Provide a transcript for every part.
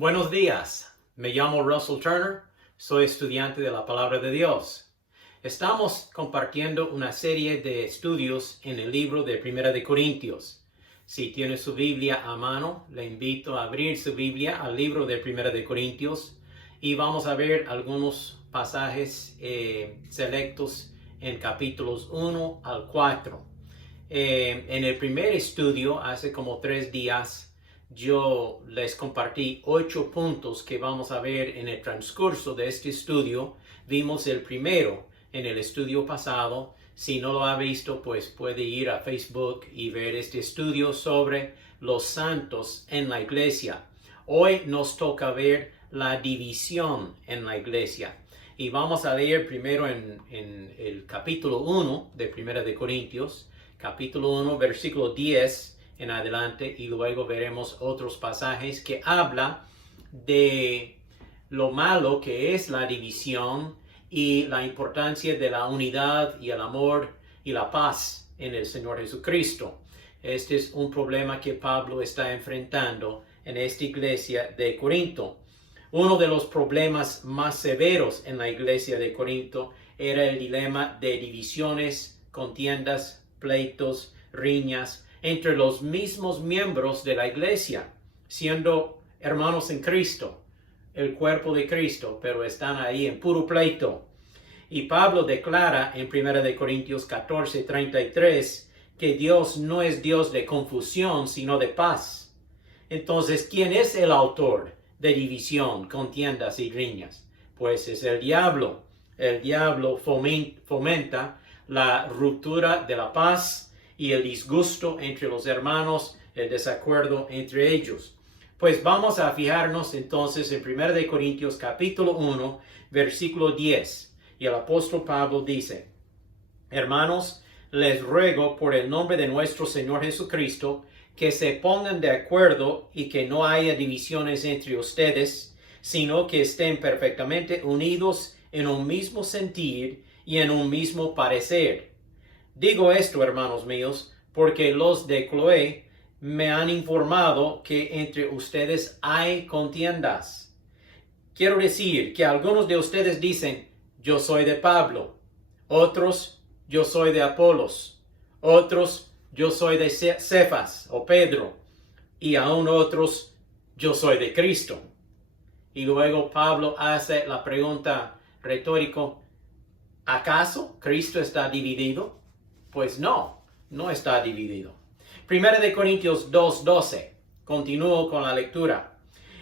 Buenos días, me llamo Russell Turner, soy estudiante de la Palabra de Dios. Estamos compartiendo una serie de estudios en el libro de Primera de Corintios. Si tiene su Biblia a mano, le invito a abrir su Biblia al libro de Primera de Corintios y vamos a ver algunos pasajes selectos en capítulos 1 al 4. En el primer estudio, hace como 3 días, yo les compartí 8 puntos que vamos a ver en el transcurso de este estudio. Vimos el primero en el estudio pasado. Si no lo ha visto, pues puede ir a Facebook y ver este estudio sobre los santos en la iglesia. Hoy nos toca ver la división en la iglesia. Y vamos a leer primero en el capítulo 1 de Primera de Corintios, capítulo 1, versículo 10 en adelante, y luego veremos otros pasajes que habla de lo malo que es la división y la importancia de la unidad y el amor y la paz en el Señor Jesucristo. Este es un problema que Pablo está enfrentando en esta iglesia de Corinto. Uno de los problemas más severos en la iglesia de Corinto era el dilema de divisiones, contiendas, pleitos, riñas entre los mismos miembros de la iglesia, siendo hermanos en Cristo, el cuerpo de Cristo, pero están ahí en puro pleito. Y Pablo declara en 1 Corintios 14:33 que Dios no es Dios de confusión, sino de paz. Entonces, ¿quién es el autor de división, contiendas y riñas? Pues es el diablo. El diablo fomenta la ruptura de la paz y el disgusto entre los hermanos, el desacuerdo entre ellos. Pues vamos a fijarnos entonces en 1 Corintios capítulo 1, versículo 10. Y el apóstol Pablo dice: Hermanos, les ruego por el nombre de nuestro Señor Jesucristo, que se pongan de acuerdo y que no haya divisiones entre ustedes, sino que estén perfectamente unidos en un mismo sentir y en un mismo parecer. Digo esto, hermanos míos, porque los de Cloé me han informado que entre ustedes hay contiendas. Quiero decir que algunos de ustedes dicen: yo soy de Pablo, otros: yo soy de Apolos, otros: yo soy de Cefas o Pedro, y aún otros: yo soy de Cristo. Y luego Pablo hace la pregunta retórica: ¿acaso Cristo está dividido? Pues no está dividido. 1 Corintios 2:12. Continúo con la lectura.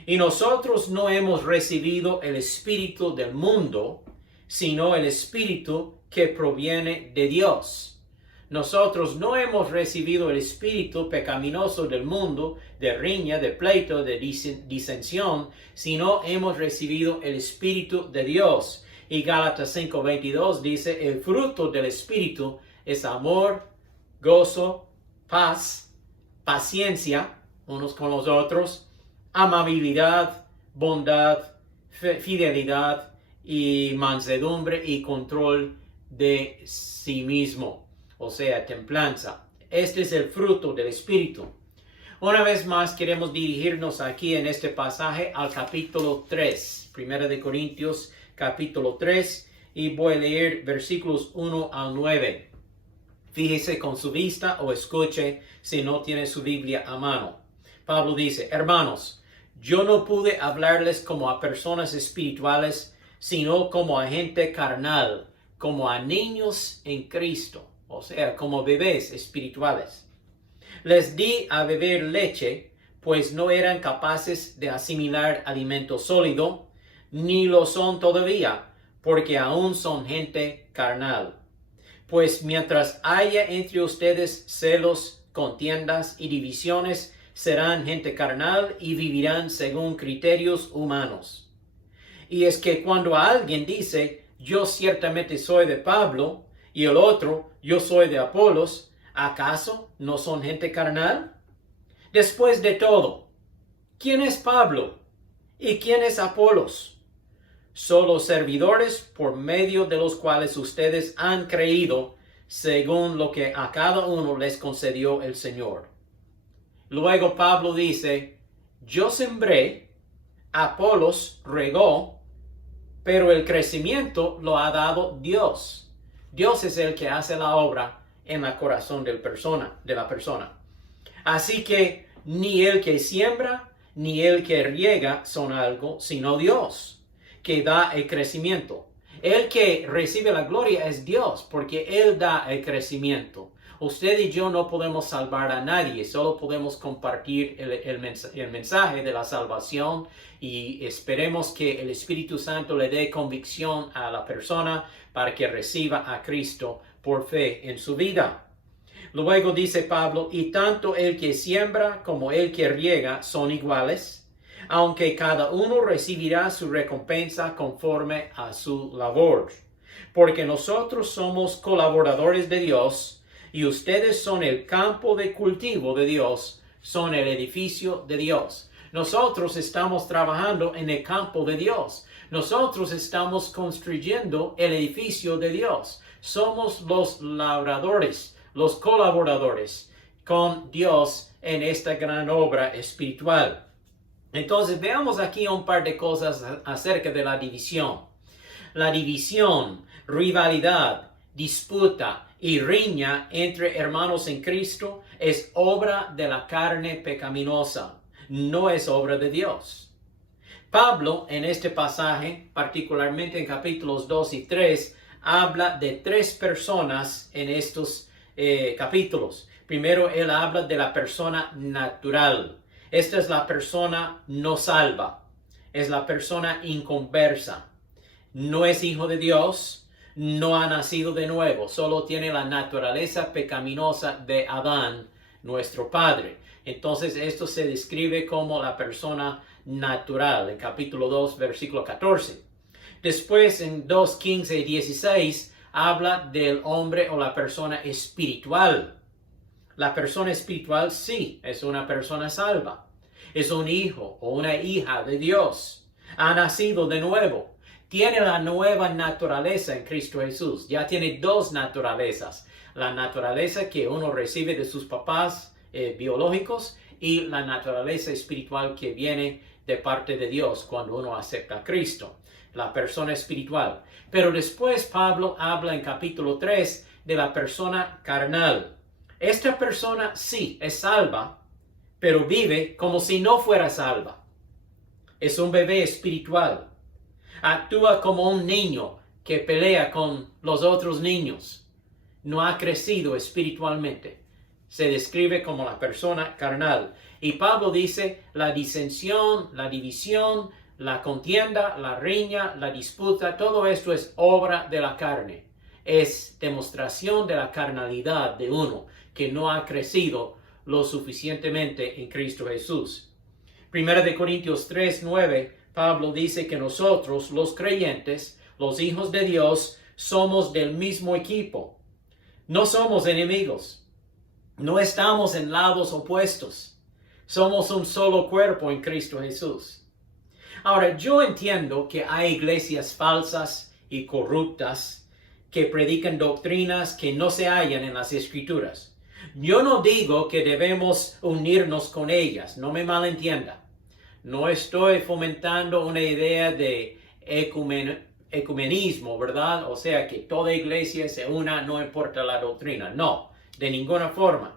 Y nosotros no hemos recibido el espíritu del mundo, sino el espíritu que proviene de Dios. Nosotros no hemos recibido el espíritu pecaminoso del mundo, de riña, de pleito, de disensión, sino hemos recibido el espíritu de Dios. Y Gálatas 5:22 dice: el fruto del espíritu es amor, gozo, paz, paciencia unos con los otros, amabilidad, bondad, fidelidad y mansedumbre y control de sí mismo, o sea, templanza. Este es el fruto del Espíritu. Una vez más queremos dirigirnos aquí en este pasaje al capítulo 3, 1 Corintios capítulo 3, y voy a leer versículos 1 al 9. Fíjese con su vista o escuche si no tiene su Biblia a mano. Pablo dice: hermanos, yo no pude hablarles como a personas espirituales, sino como a gente carnal, como a niños en Cristo, o sea, como bebés espirituales. Les di a beber leche, pues no eran capaces de asimilar alimento sólido, ni lo son todavía, porque aún son gente carnal. Pues mientras haya entre ustedes celos, contiendas y divisiones, serán gente carnal y vivirán según criterios humanos. Y es que cuando alguien dice: yo ciertamente soy de Pablo, y el otro: yo soy de Apolos, ¿acaso no son gente carnal? Después de todo, ¿quién es Pablo? ¿Y quién es Apolos? Solo servidores por medio de los cuales ustedes han creído, según lo que a cada uno les concedió el Señor. Luego Pablo dice: yo sembré, Apolos regó, pero el crecimiento lo ha dado Dios. Dios es el que hace la obra en el corazón de la persona. Así que ni el que siembra ni el que riega son algo, sino Dios, que da el crecimiento. El que recibe la gloria es Dios, porque Él da el crecimiento. Usted y yo no podemos salvar a nadie, solo podemos compartir el mensaje de la salvación y esperemos que el Espíritu Santo le dé convicción a la persona para que reciba a Cristo por fe en su vida. Luego dice Pablo, y tanto el que siembra como el que riega son iguales, aunque cada uno recibirá su recompensa conforme a su labor. Porque nosotros somos colaboradores de Dios, y ustedes son el campo de cultivo de Dios, son el edificio de Dios. Nosotros estamos trabajando en el campo de Dios. Nosotros estamos construyendo el edificio de Dios. Somos los labradores, los colaboradores con Dios en esta gran obra espiritual. Entonces veamos aquí un par de cosas acerca de la división. La división, rivalidad, disputa y riña entre hermanos en Cristo es obra de la carne pecaminosa, no es obra de Dios. Pablo en este pasaje, particularmente en capítulos 2 y 3, habla de tres personas en estos capítulos. Primero, él habla de la persona natural. Esta es la persona no salva. Es la persona inconversa. No es hijo de Dios. No ha nacido de nuevo. Solo tiene la naturaleza pecaminosa de Adán, nuestro padre. Entonces, esto se describe como la persona natural en capítulo 2, versículo 14. Después, en 2, 15 y 16, habla del hombre o la persona espiritual. La persona espiritual sí, es una persona salva. Es un hijo o una hija de Dios. Ha nacido de nuevo. Tiene la nueva naturaleza en Cristo Jesús. Ya tiene dos naturalezas. La naturaleza que uno recibe de sus papás biológicos y la naturaleza espiritual que viene de parte de Dios cuando uno acepta a Cristo. La persona espiritual. Pero después Pablo habla en capítulo 3 de la persona carnal. Esta persona sí es salva, pero vive como si no fuera salva. Es un bebé espiritual. Actúa como un niño que pelea con los otros niños. No ha crecido espiritualmente. Se describe como la persona carnal. Y Pablo dice la disensión, la división, la contienda, la riña, la disputa, todo esto es obra de la carne. Es demostración de la carnalidad de uno que no ha crecido lo suficientemente en Cristo Jesús. 1 Corintios 3, 9, Pablo dice que nosotros, los creyentes, los hijos de Dios, somos del mismo equipo. No somos enemigos. No estamos en lados opuestos. Somos un solo cuerpo en Cristo Jesús. Ahora, yo entiendo que hay iglesias falsas y corruptas que predican doctrinas que no se hallan en las Escrituras. Yo no digo que debemos unirnos con ellas, no me malentienda. No estoy fomentando una idea de ecumenismo, ¿verdad? O sea, que toda iglesia se una, no importa la doctrina. No, de ninguna forma.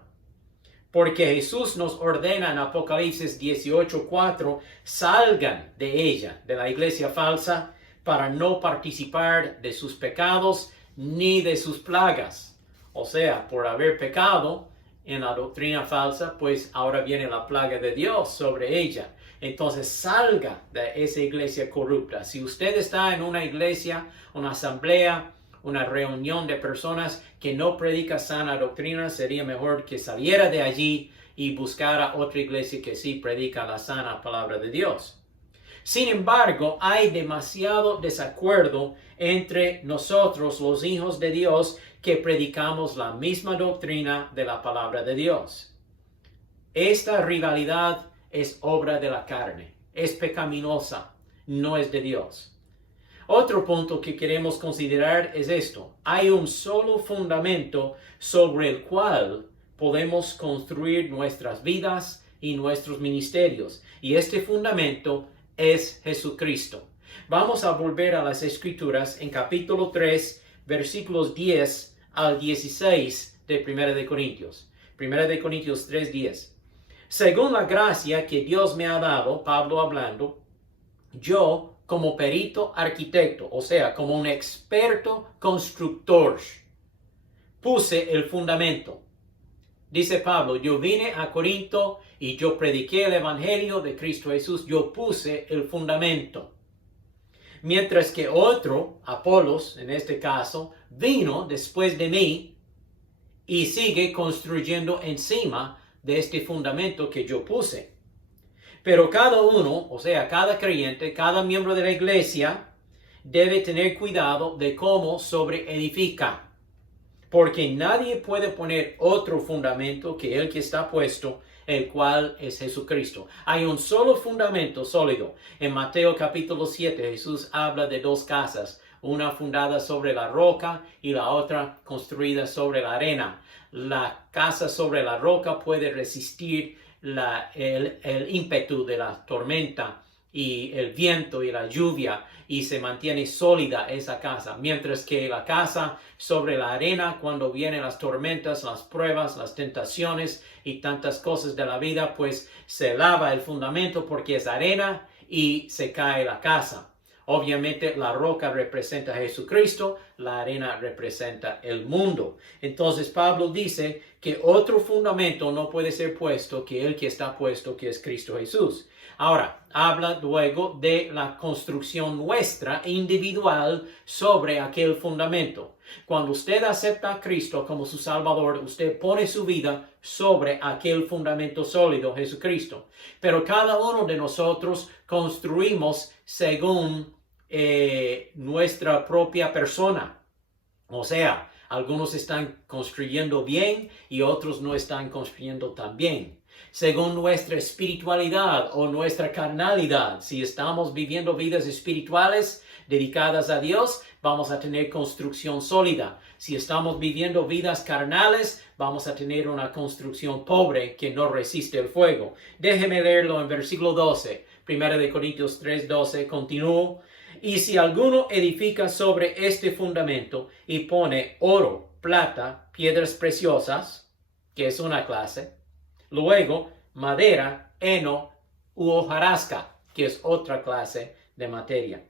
Porque Jesús nos ordena en Apocalipsis 18:4, salgan de ella, de la iglesia falsa, para no participar de sus pecados ni de sus plagas. O sea, por haber pecado en la doctrina falsa, pues ahora viene la plaga de Dios sobre ella. Entonces salga de esa iglesia corrupta. Si usted está en una iglesia, una asamblea, una reunión de personas que no predica sana doctrina, sería mejor que saliera de allí y buscara otra iglesia que sí predica la sana palabra de Dios. Sin embargo, hay demasiado desacuerdo entre nosotros, los hijos de Dios, que predicamos la misma doctrina de la palabra de Dios. Esta rivalidad es obra de la carne, es pecaminosa, no es de Dios. Otro punto que queremos considerar es esto. Hay un solo fundamento sobre el cual podemos construir nuestras vidas y nuestros ministerios. Y este fundamento es Jesucristo. Vamos a volver a las Escrituras en capítulo 3, versículos 10 al 16 de 1 de Corintios. 1 de Corintios 3, 10. Según la gracia que Dios me ha dado, Pablo hablando, yo como perito arquitecto, o sea, como un experto constructor, puse el fundamento. Dice Pablo, yo vine a Corinto y yo prediqué el evangelio de Cristo Jesús, yo puse el fundamento. Mientras que otro, Apolos en este caso, vino después de mí y sigue construyendo encima de este fundamento que yo puse. Pero cada uno, o sea, cada creyente, cada miembro de la iglesia, debe tener cuidado de cómo sobreedifica. Porque nadie puede poner otro fundamento que el que está puesto, el cual es Jesucristo. Hay un solo fundamento sólido. En Mateo capítulo 7, Jesús habla de dos casas, una fundada sobre la roca y la otra construida sobre la arena. La casa sobre la roca puede resistir el ímpetu de la tormenta y el viento y la lluvia, y se mantiene sólida esa casa, mientras que la casa sobre la arena, cuando vienen las tormentas, las pruebas, las tentaciones y tantas cosas de la vida, pues se lava el fundamento porque es arena y se cae la casa. Obviamente la roca representa a Jesucristo, la arena representa el mundo. Entonces Pablo dice que otro fundamento no puede ser puesto que el que está puesto, que es Cristo Jesús. Ahora, habla luego de la construcción nuestra individual sobre aquel fundamento. Cuando usted acepta a Cristo como su Salvador, usted pone su vida sobre aquel fundamento sólido, Jesucristo. Pero cada uno de nosotros construimos según nuestra propia persona. O sea, algunos están construyendo bien y otros no están construyendo tan bien. Según nuestra espiritualidad o nuestra carnalidad, si estamos viviendo vidas espirituales dedicadas a Dios, vamos a tener construcción sólida. Si estamos viviendo vidas carnales, vamos a tener una construcción pobre que no resiste el fuego. Déjeme leerlo en versículo 12. 1 de Corintios 3:12, continúo. Y si alguno edifica sobre este fundamento y pone oro, plata, piedras preciosas, que es una clase, luego madera, heno u hojarasca, que es otra clase de materia,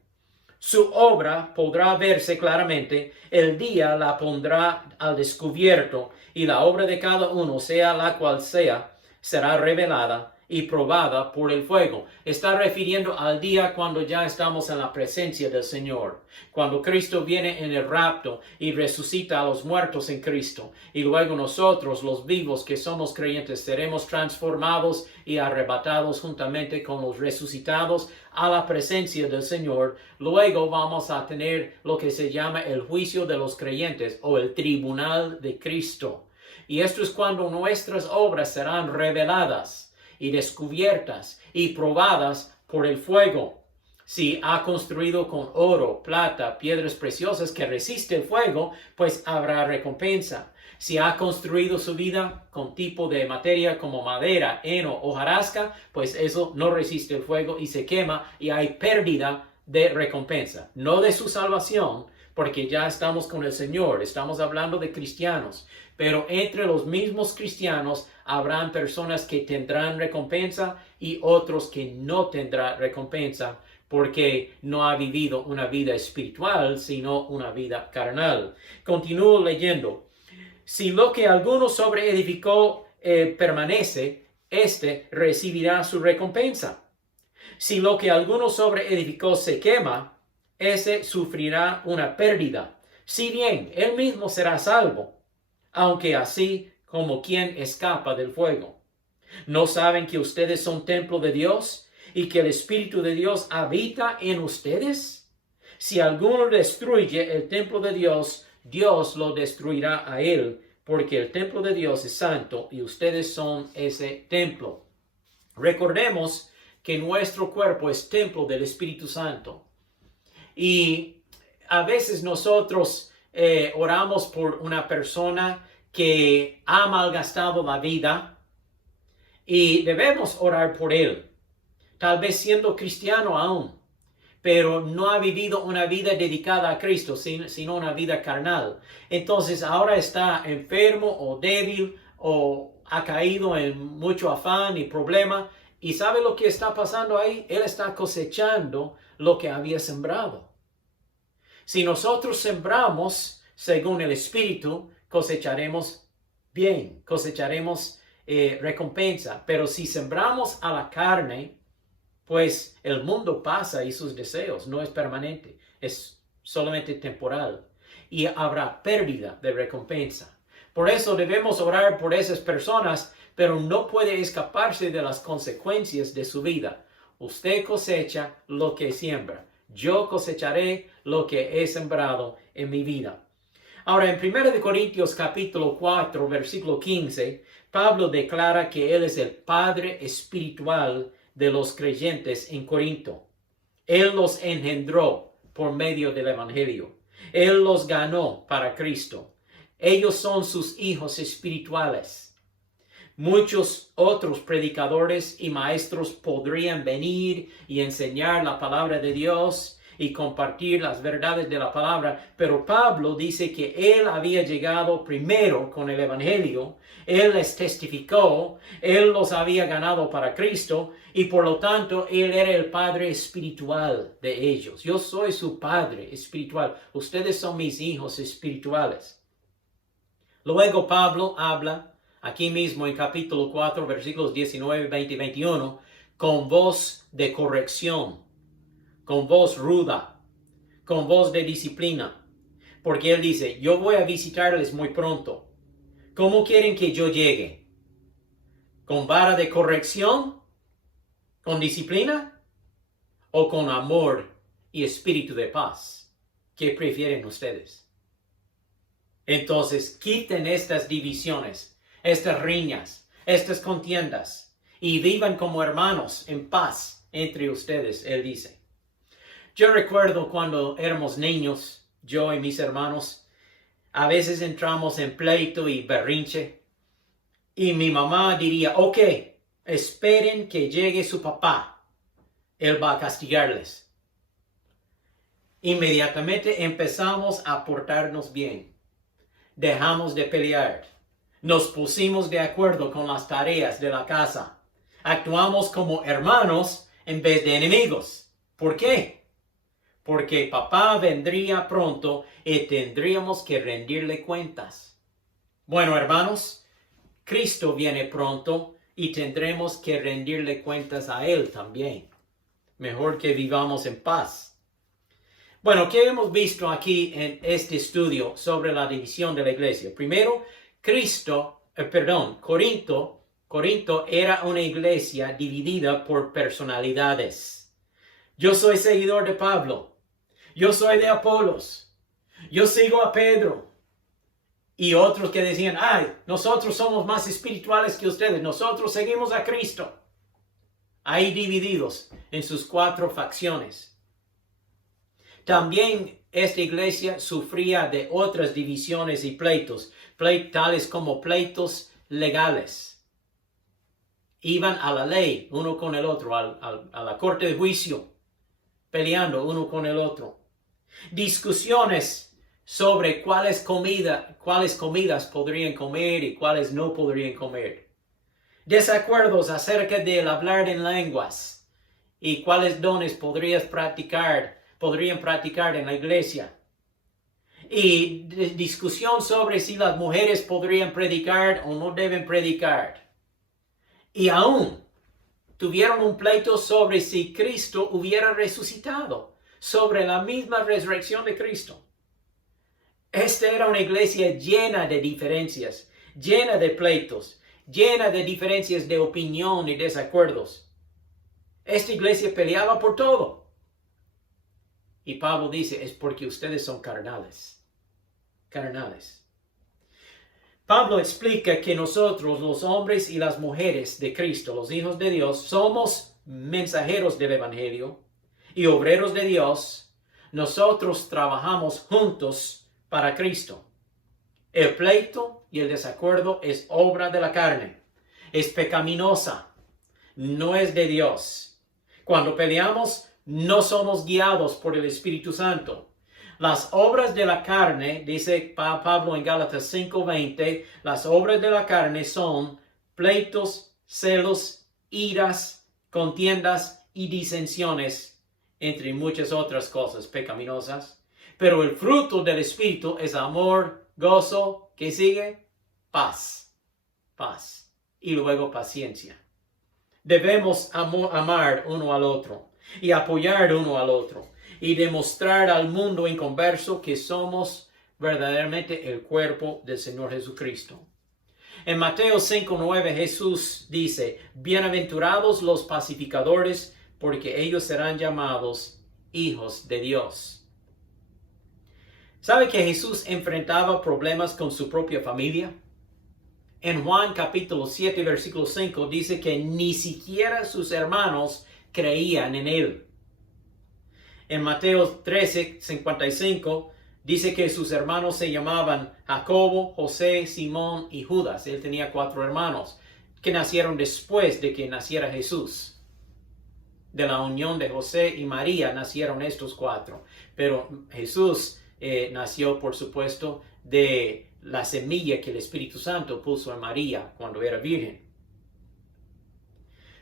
su obra podrá verse claramente, el día la pondrá al descubierto, y la obra de cada uno, sea la cual sea, será revelada y probada por el fuego. Está refiriendo al día cuando ya estamos en la presencia del Señor, cuando Cristo viene en el rapto y resucita a los muertos en Cristo, y luego nosotros, los vivos que somos creyentes, seremos transformados y arrebatados juntamente con los resucitados a la presencia del Señor. Luego vamos a tener lo que se llama el juicio de los creyentes o el tribunal de Cristo. Y esto es cuando nuestras obras serán reveladas y descubiertas y probadas por el fuego. Si ha construido con oro, plata, piedras preciosas que resiste el fuego, pues habrá recompensa. Si ha construido su vida con tipo de materia como madera, heno o hojarasca, pues eso no resiste el fuego y se quema y hay pérdida de recompensa. No de su salvación, porque ya estamos con el Señor, estamos hablando de cristianos, pero entre los mismos cristianos habrán personas que tendrán recompensa y otros que no tendrán recompensa porque no ha vivido una vida espiritual, sino una vida carnal. Continúo leyendo. Si lo que alguno sobreedificó permanece, éste recibirá su recompensa. Si lo que alguno sobreedificó se quema, ese sufrirá una pérdida. Si bien él mismo será salvo, aunque así como quien escapa del fuego. ¿No saben que ustedes son templo de Dios y que el Espíritu de Dios habita en ustedes? Si alguno destruye el templo de Dios, Dios lo destruirá a él, porque el templo de Dios es santo y ustedes son ese templo. Recordemos que nuestro cuerpo es templo del Espíritu Santo. Y a veces nosotros oramos por una persona que ha malgastado la vida y debemos orar por él. tal vez siendo cristiano aún, pero no ha vivido una vida dedicada a Cristo, sino una vida carnal. Entonces ahora está enfermo o débil o ha caído en mucho afán y problema. ¿Y sabe lo que está pasando ahí? Él está cosechando lo que había sembrado. Si nosotros sembramos según el Espíritu, cosecharemos bien, cosecharemos recompensa. Pero si sembramos a la carne, pues el mundo pasa y sus deseos no es permanente, es solamente temporal y habrá pérdida de recompensa. Por eso debemos orar por esas personas, pero no puede escaparse de las consecuencias de su vida. Usted cosecha lo que siembra. Yo cosecharé lo que he sembrado en mi vida. Ahora, en 1 Corintios capítulo 4, versículo 15, Pablo declara que él es el padre espiritual de los creyentes en Corinto. Él los engendró por medio del Evangelio. Él los ganó para Cristo. Ellos son sus hijos espirituales. Muchos otros predicadores y maestros podrían venir y enseñar la palabra de Dios y compartir las verdades de la palabra, pero Pablo dice que él había llegado primero con el Evangelio, él les testificó, él los había ganado para Cristo y por lo tanto él era el padre espiritual de ellos. Yo soy su padre espiritual, ustedes son mis hijos espirituales. Luego Pablo habla aquí mismo en capítulo 4, versículos 19, 20 y 21, con voz de corrección, con voz ruda, con voz de disciplina. Porque él dice, yo voy a visitarles muy pronto. ¿Cómo quieren que yo llegue? ¿Con vara de corrección? ¿Con disciplina? ¿O con amor y espíritu de paz? ¿Qué prefieren ustedes? Entonces, quiten estas divisiones, estas riñas, estas contiendas, y vivan como hermanos en paz entre ustedes, él dice. Yo recuerdo cuando éramos niños, yo y mis hermanos, a veces entramos en pleito y berrinche, y mi mamá diría, ok, esperen que llegue su papá, él va a castigarles. Inmediatamente empezamos a portarnos bien. Dejamos de pelear. Nos pusimos de acuerdo con las tareas de la casa. Actuamos como hermanos en vez de enemigos. ¿Por qué? Porque papá vendría pronto y tendríamos que rendirle cuentas. Bueno, hermanos, Cristo viene pronto y tendremos que rendirle cuentas a Él también. Mejor que vivamos en paz. Bueno, ¿qué hemos visto aquí en este estudio sobre la división de la iglesia? Primero, Corinto era una iglesia dividida por personalidades. Yo soy seguidor de Pablo. Yo soy de Apolos. Yo sigo a Pedro. Y otros que decían, ay, nosotros somos más espirituales que ustedes. Nosotros seguimos a Cristo. Ahí divididos en sus 4 facciones. También esta iglesia sufría de otras divisiones y pleitos, tales como pleitos legales. Iban a la ley uno con el otro, a la corte de juicio, peleando uno con el otro. Discusiones sobre cuáles comidas podrían comer y cuáles no podrían comer. Desacuerdos acerca del hablar en lenguas y cuáles dones podrían practicar en la iglesia. Y discusión sobre si las mujeres podrían predicar o no deben predicar. Y aún tuvieron un pleito sobre si Cristo hubiera resucitado, sobre la misma resurrección de Cristo. Esta era una iglesia llena de diferencias, llena de pleitos, llena de diferencias de opinión y desacuerdos. Esta iglesia peleaba por todo. Y Pablo dice, es porque ustedes son carnales. Carnales. Pablo explica que nosotros, los hombres y las mujeres de Cristo, los hijos de Dios, somos mensajeros del Evangelio y obreros de Dios. Nosotros trabajamos juntos para Cristo. El pleito y el desacuerdo es obra de la carne. Es pecaminosa. No es de Dios. Cuando peleamos, no somos guiados por el Espíritu Santo. Las obras de la carne, dice Pablo en Gálatas 5:20, las obras de la carne son pleitos, celos, iras, contiendas y disensiones, entre muchas otras cosas pecaminosas. Pero el fruto del Espíritu es amor, gozo, ¿qué sigue? Paz. Paz. Y luego paciencia. Debemos amar uno al otro y apoyar uno al otro y demostrar al mundo inconverso que somos verdaderamente el cuerpo del Señor Jesucristo. En Mateo 5:9 Jesús dice, bienaventurados los pacificadores, porque ellos serán llamados hijos de Dios. ¿Sabe que Jesús enfrentaba problemas con su propia familia? En Juan capítulo 7, versículo 5 dice que ni siquiera sus hermanos creían en él. En Mateo 13:55 dice que sus hermanos se llamaban Jacobo, José, Simón y Judas. Él tenía 4 hermanos que nacieron después de que naciera Jesús. De la unión de José y María nacieron estos 4. Pero Jesús nació, por supuesto, de la semilla que el Espíritu Santo puso en María cuando era virgen.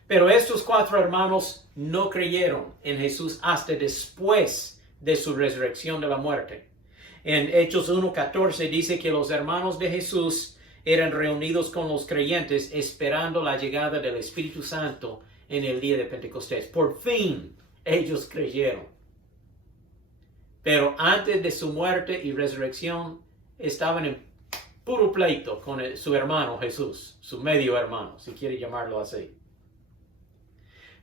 Pero estos 4 hermanos no creyeron en Jesús hasta después de su resurrección de la muerte. En Hechos 1:14 dice que los hermanos de Jesús eran reunidos con los creyentes esperando la llegada del Espíritu Santo en el día de Pentecostés. Por fin ellos creyeron. Pero antes de su muerte y resurrección estaban en puro pleito con su hermano Jesús, su medio hermano, si quiere llamarlo así.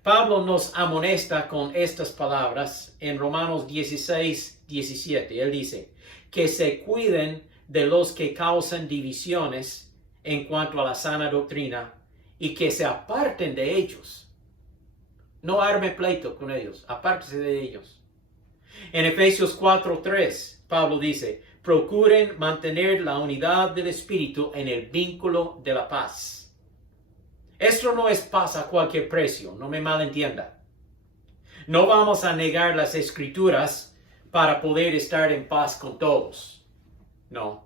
Pablo nos amonesta con estas palabras en Romanos 16:17. Él dice, que se cuiden de los que causan divisiones en cuanto a la sana doctrina y que se aparten de ellos. No arme pleito con ellos, apártese de ellos. En Efesios 4:3, Pablo dice, procuren mantener la unidad del Espíritu en el vínculo de la paz. Esto no es paz a cualquier precio, no me malentienda. No vamos a negar las Escrituras para poder estar en paz con todos. No.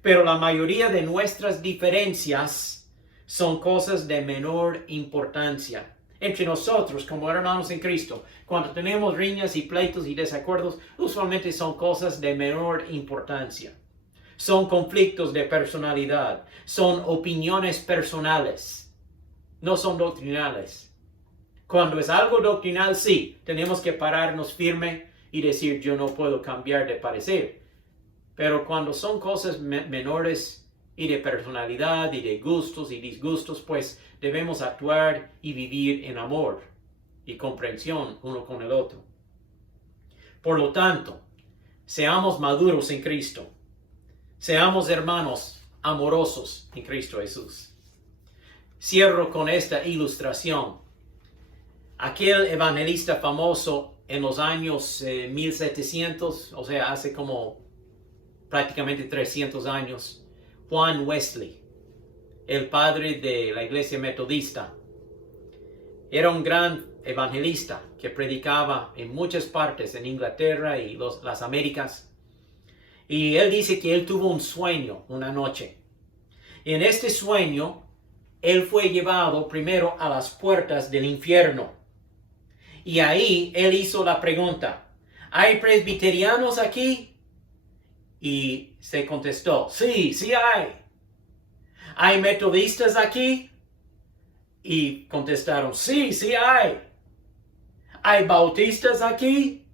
Pero la mayoría de nuestras diferencias son cosas de menor importancia. Entre nosotros, como hermanos en Cristo, cuando tenemos riñas y pleitos y desacuerdos, usualmente son cosas de menor importancia. Son conflictos de personalidad, son opiniones personales, no son doctrinales. Cuando es algo doctrinal, sí, tenemos que pararnos firme y decir, yo no puedo cambiar de parecer. Pero cuando son cosas menores y de personalidad y de gustos y disgustos, pues debemos actuar y vivir en amor y comprensión uno con el otro. Por lo tanto, seamos maduros en Cristo. Seamos hermanos amorosos en Cristo Jesús. Cierro con esta ilustración. Aquel evangelista famoso en los años 1700, o sea, hace como prácticamente 300 años, Juan Wesley, el padre de la iglesia metodista, era un gran evangelista que predicaba en muchas partes en Inglaterra y las Américas. Y él dice que él tuvo un sueño una noche. Y en este sueño, él fue llevado primero a las puertas del infierno. Y ahí él hizo la pregunta, ¿hay presbiterianos aquí? Y se contestó, sí, sí hay. ¿Hay metodistas aquí? Y contestaron, sí, sí hay. ¿Hay bautistas aquí?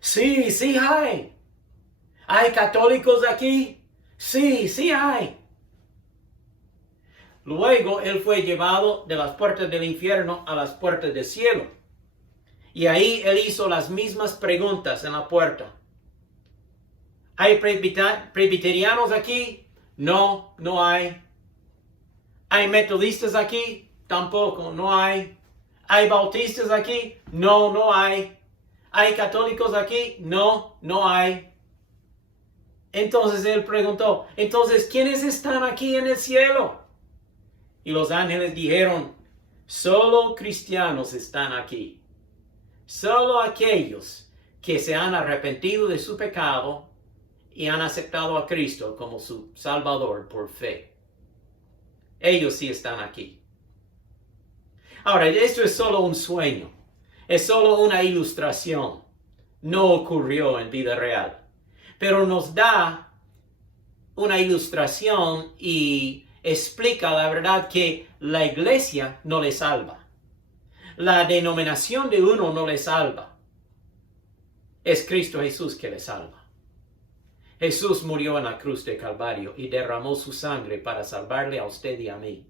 Sí, sí hay. ¿Hay católicos aquí? Sí, sí hay. Luego él fue llevado de las puertas del infierno a las puertas del cielo. Y ahí él hizo las mismas preguntas en la puerta. ¿Hay presbiterianos aquí? No, no hay. ¿Hay metodistas aquí? Tampoco, no hay. ¿Hay bautistas aquí? No, no hay. ¿Hay católicos aquí? No, no hay. Entonces él preguntó, entonces, ¿quiénes están aquí en el cielo? Y los ángeles dijeron, solo cristianos están aquí. Solo aquellos que se han arrepentido de su pecado y han aceptado a Cristo como su Salvador por fe. Ellos sí están aquí. Ahora, esto es solo un sueño. Es solo una ilustración. No ocurrió en vida real. Pero nos da una ilustración y explica la verdad que la iglesia no le salva. La denominación de uno no le salva. Es Cristo Jesús que le salva. Jesús murió en la cruz de Calvario y derramó su sangre para salvarle a usted y a mí.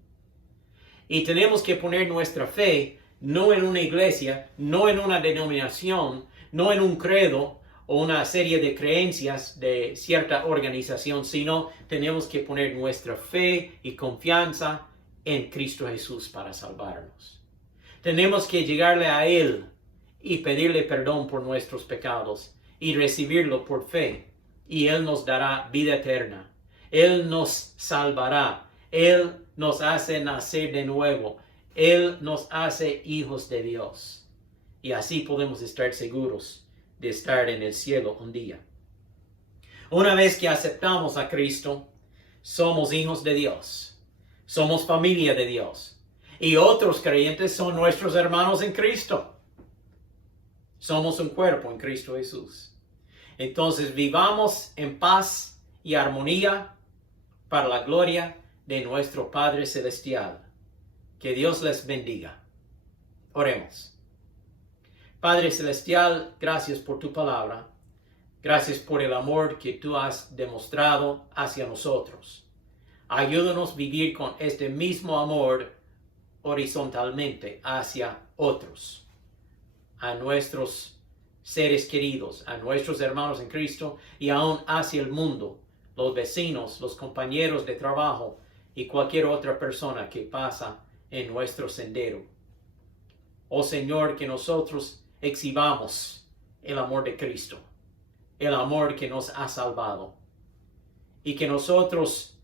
Y tenemos que poner nuestra fe no en una iglesia, no en una denominación, no en un credo o una serie de creencias de cierta organización, sino tenemos que poner nuestra fe y confianza en Cristo Jesús para salvarnos. Tenemos que llegarle a Él y pedirle perdón por nuestros pecados y recibirlo por fe. Y Él nos dará vida eterna. Él nos salvará. Él nos hace nacer de nuevo. Él nos hace hijos de Dios. Y así podemos estar seguros de estar en el cielo un día. Una vez que aceptamos a Cristo, somos hijos de Dios. Somos familia de Dios. Y otros creyentes son nuestros hermanos en Cristo. Somos un cuerpo en Cristo Jesús. Entonces vivamos en paz y armonía para la gloria de nuestro Padre Celestial. Que Dios les bendiga. Oremos. Padre Celestial, gracias por tu palabra. Gracias por el amor que tú has demostrado hacia nosotros. Ayúdanos a vivir con este mismo amor horizontalmente hacia otros, a nuestros seres queridos, a nuestros hermanos en Cristo y aún hacia el mundo, los vecinos, los compañeros de trabajo y cualquier otra persona que pasa en nuestro sendero. Oh Señor, que nosotros exhibamos el amor de Cristo, el amor que nos ha salvado, y que nosotros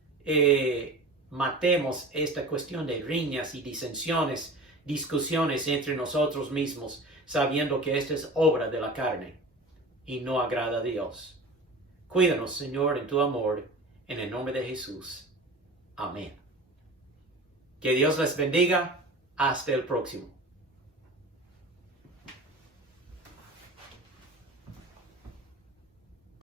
matemos esta cuestión de riñas y disensiones, discusiones entre nosotros mismos, sabiendo que esta es obra de la carne y no agrada a Dios. Cuídanos, Señor, en tu amor, en el nombre de Jesús. Amén. Que Dios les bendiga. Hasta el próximo.